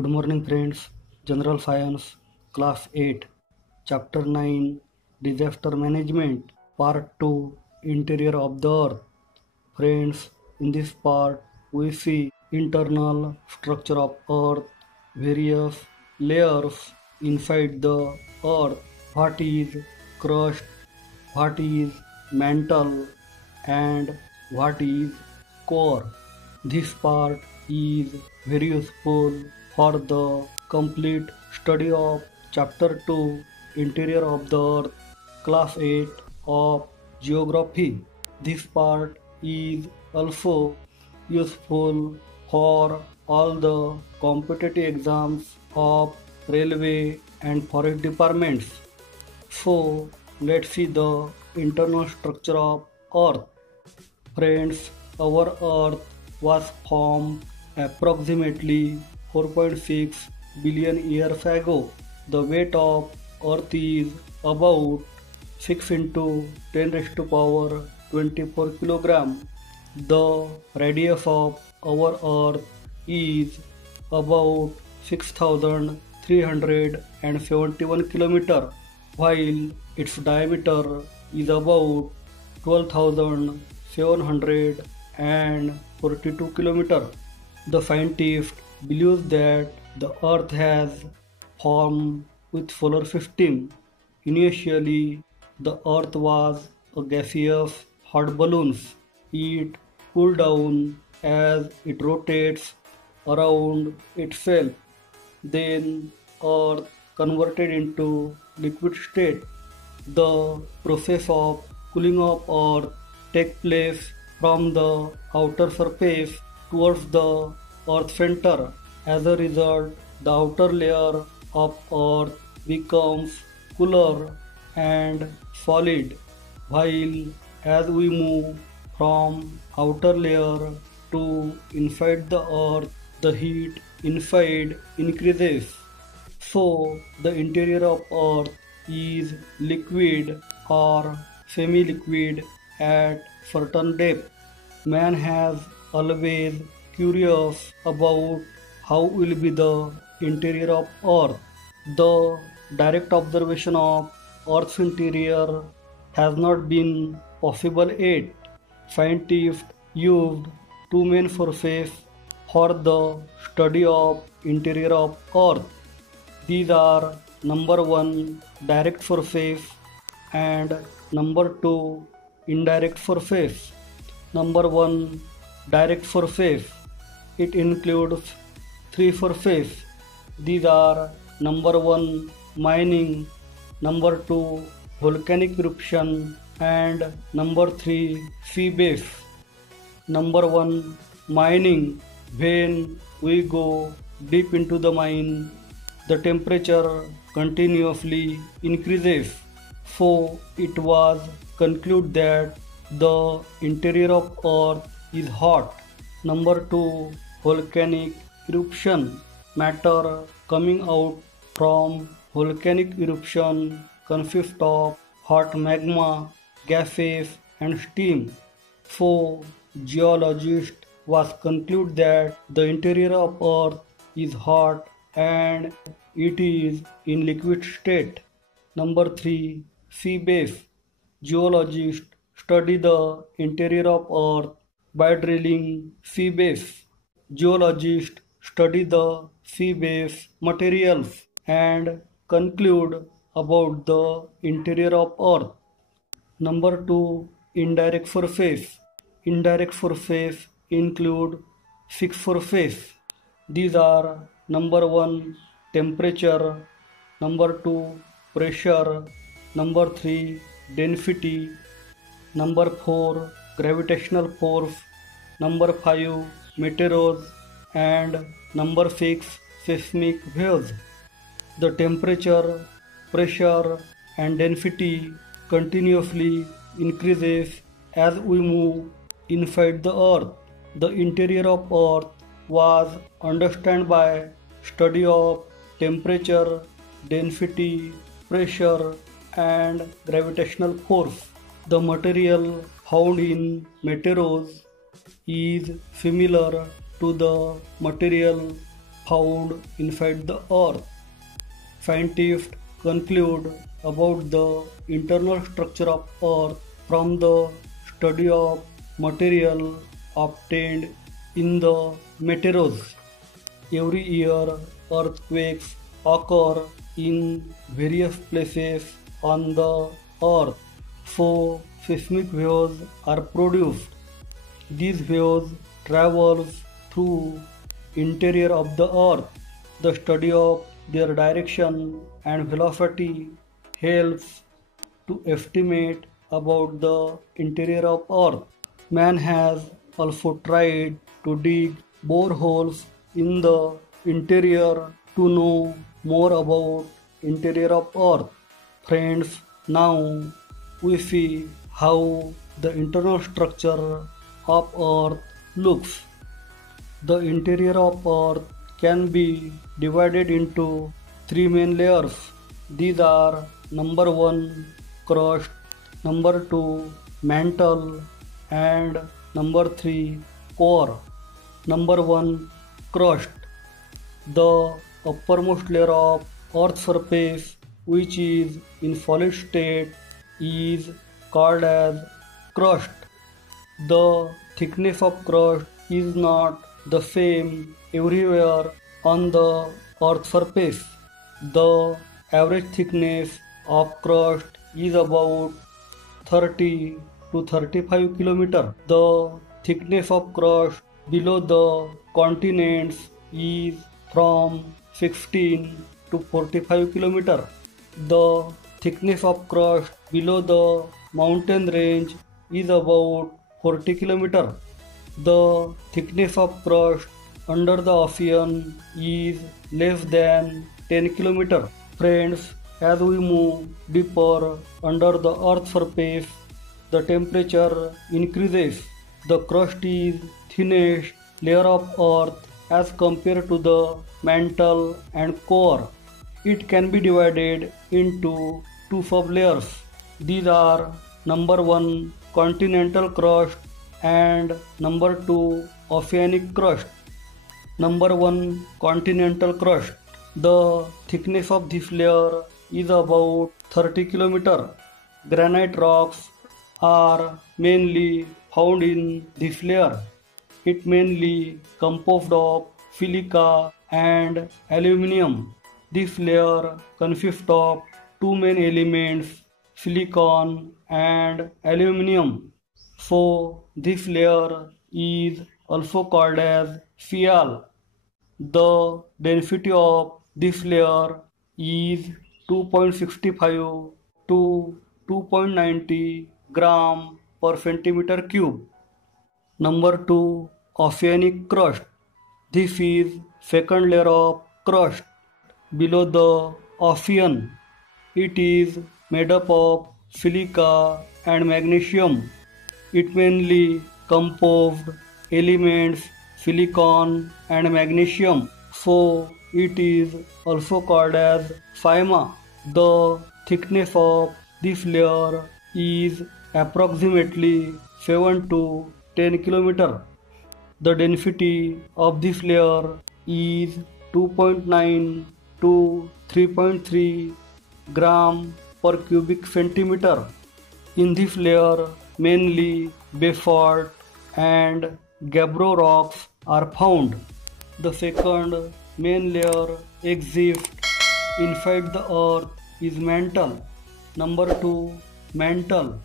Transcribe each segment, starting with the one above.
Good morning friends. General Science Class 8 Chapter 9 Disaster Management Part 2 Interior of the Earth. Friends, in this part we see internal structure of Earth, various layers inside the Earth, what is crust, what is mantle and what is core. This part is very useful for the complete study of Chapter 2 Interior of the Earth, Class 8 of Geography. This part is also useful for all the competitive exams of railway and forest departments. So let's see the internal structure of Earth. Friends, our Earth was formed approximately 4.6 billion years ago. The weight of Earth is about 6 into 10 raised to power 24 kilogram. The radius of our Earth is about 6,371 kilometer, while its diameter is about 12,742 kilometer. The scientist believes that the Earth has formed with solar system. Initially, the Earth was a gaseous hot balloon. It cooled down as it rotates around itself. Then Earth converted into liquid state. The process of cooling of Earth takes place from the outer surface towards the Earth center. As a result, the outer layer of Earth becomes cooler and solid, while as we move from outer layer to inside the Earth, the heat inside increases. So the interior of Earth is liquid or semi-liquid at certain depth. Man has always curious about how will be the interior of Earth. The direct observation of Earth's interior has not been possible yet. Scientists used two main sources for the study of interior of Earth. These are number 1 direct sources and number 2 indirect sources. Number 1 direct sources. It includes 3 sources. These are number 1 mining, number 2 volcanic eruption and number 3 sea base. Number 1 mining. When we go deep into the mine, the temperature continuously increases. So it was concluded that the interior of Earth is hot. Number 2 volcanic eruption. Matter coming out from volcanic eruption consists of hot magma, gases and steam. So geologists was conclude that the interior of Earth is hot and it is in liquid state. Number 3 sea base. Geologists study the interior of Earth by drilling sea base. Geologists study the sea base materials and conclude about the interior of Earth. Number 2 indirect sources. Indirect sources include 6 sources. These are number 1 temperature, number 2 pressure, number 3 density, number 4 gravitational force, number 5 meteors and number 6 seismic waves. The temperature, pressure and density continuously increases as we move inside the Earth. The interior of Earth was understood by study of temperature, density, pressure and gravitational force. The material found in meteors is similar to the material found inside the earth. Scientists conclude about the internal structure of earth from the study of material obtained in the meteors. Every year, earthquakes occur in various places on the earth, so seismic waves are produced. These waves travel through interior of the earth. The study of their direction and velocity helps to estimate about the interior of earth. Man has also tried to dig boreholes in the interior to know more about interior of earth. Friends, now we see how the internal structure of earth looks. The interior of earth can be divided into three main layers. These are number 1 crust, number 2 mantle, and number 3 core. Number 1 crust. The uppermost layer of earth's surface, which is in solid state, is called as crust. The thickness of crust is not the same everywhere on the earth's surface. The average thickness of crust is about 30 to 35 km. The thickness of crust below the continents is from 16 to 45 km. The thickness of crust below the mountain range is about 40 km. The thickness of crust under the ocean is less than 10 km. Friends, as we move deeper under the earth's surface, the temperature increases. The crust is thinnest layer of earth as compared to the mantle and core. It can be divided into two sublayers. These are number 1 continental crust and number 2 oceanic crust. Number 1 continental crust. The thickness of this layer is about 30 km. Granite rocks are mainly found in this layer. It mainly composed of silica and aluminium. This layer consists of two main elements, silicon and aluminium. So this layer is also called as Sial. The density of this layer is 2.65 to 2.90 gram per centimeter cube. Number 2 oceanic crust. This is second layer of crust below the ocean. It is made up of silica and magnesium. It mainly composed elements silicon and magnesium, so it is also called as Sima. The thickness of this layer is approximately 7 to 10 km. The density of this layer is 2.9 to 3.3 gram per cubic centimeter. In this layer, mainly basalt and gabbro rocks are found. The second main layer exists inside the earth is mantle. Number 2 mantle.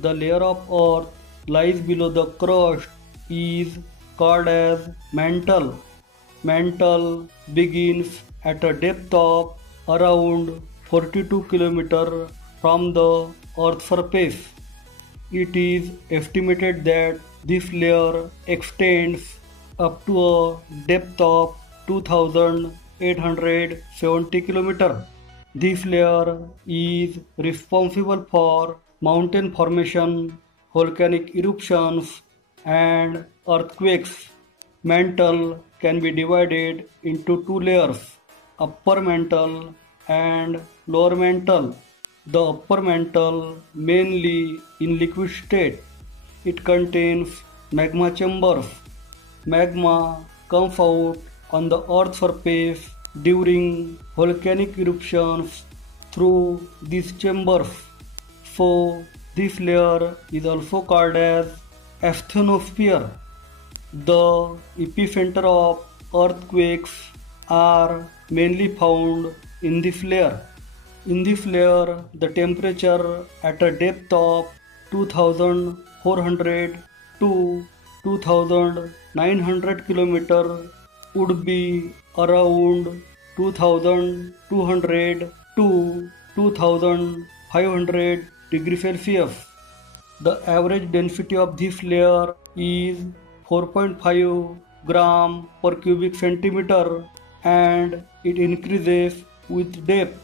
The layer of earth lies below the crust is called as mantle. Mantle begins at a depth of around 42 km from the earth's surface. It is estimated that this layer extends up to a depth of 2,870 km. This layer is responsible for mountain formation, volcanic eruptions, and earthquakes. Mantle can be divided into two layers, upper mantle and lower mantle. The upper mantle mainly in liquid state. It contains magma chambers. Magma comes out on the Earth's surface during volcanic eruptions through these chambers. So this layer is also called as asthenosphere. The epicenter of earthquakes are mainly found in this layer. In this layer, the temperature at a depth of 2400 to 2900 km would be around 2200 to 2500 degrees Celsius. The average density of this layer is 4.5 gram per cubic centimeter, and it increases with depth.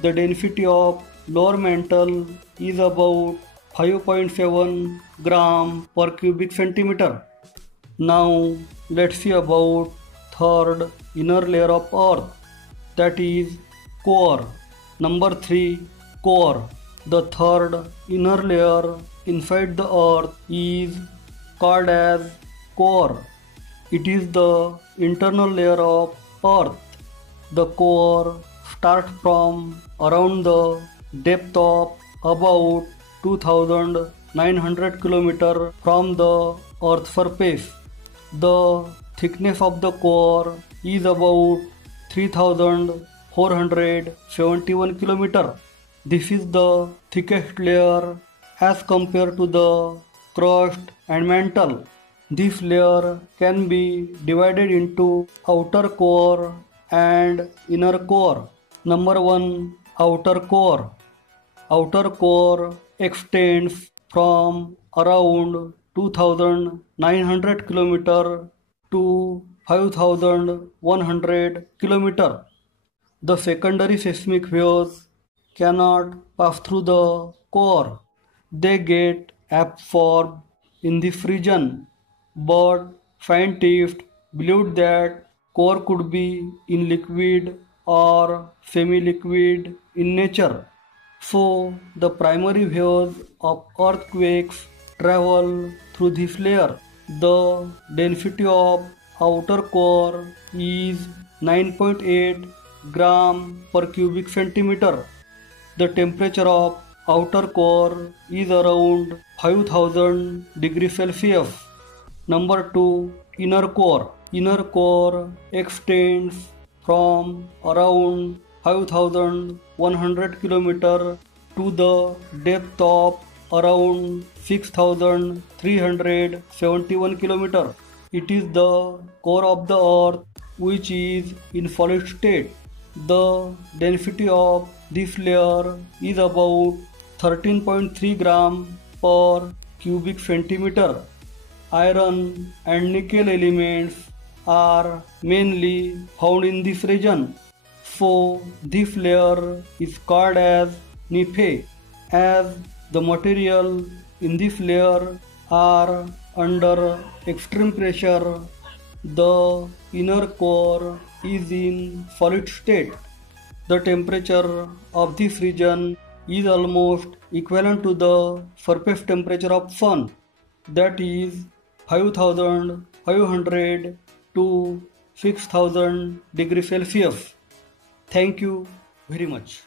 The density of lower mantle is about 5.7 gram per cubic centimeter. Now let's see about third inner layer of Earth, that is core. Number 3, core. The third inner layer inside the Earth is called as core. It is the internal layer of Earth. The core starts from around the depth of about 2900 km from the Earth's surface. The thickness of the core is about 3471 km. This is the thickest layer as compared to the crust and mantle. This layer can be divided into outer core and inner core. Number 1, outer core. Outer core extends from around 2900 km to 5100 km. The secondary seismic waves cannot pass through the core. They get absorbed in this region. But scientists believed that core could be in liquid or semi-liquid in nature. So the primary waves of earthquakes travel through this layer. The density of outer core is 9.8 gram per cubic centimeter. The temperature of outer core is around 5000 degrees Celsius. Number 2, inner core. Inner core extends from around 5100 km to the depth of around 6371 km. It is the core of the Earth which is in solid state. The density of this layer is about 13.3 gram per cubic centimeter. Iron and nickel elements are mainly found in this region. So this layer is called as Nephe, as the material in this layer are under extreme pressure. The inner core is in solid state. The temperature of this region is almost equivalent to the surface temperature of Sun, that is 5500 to 6000 degrees Celsius. Thank you very much.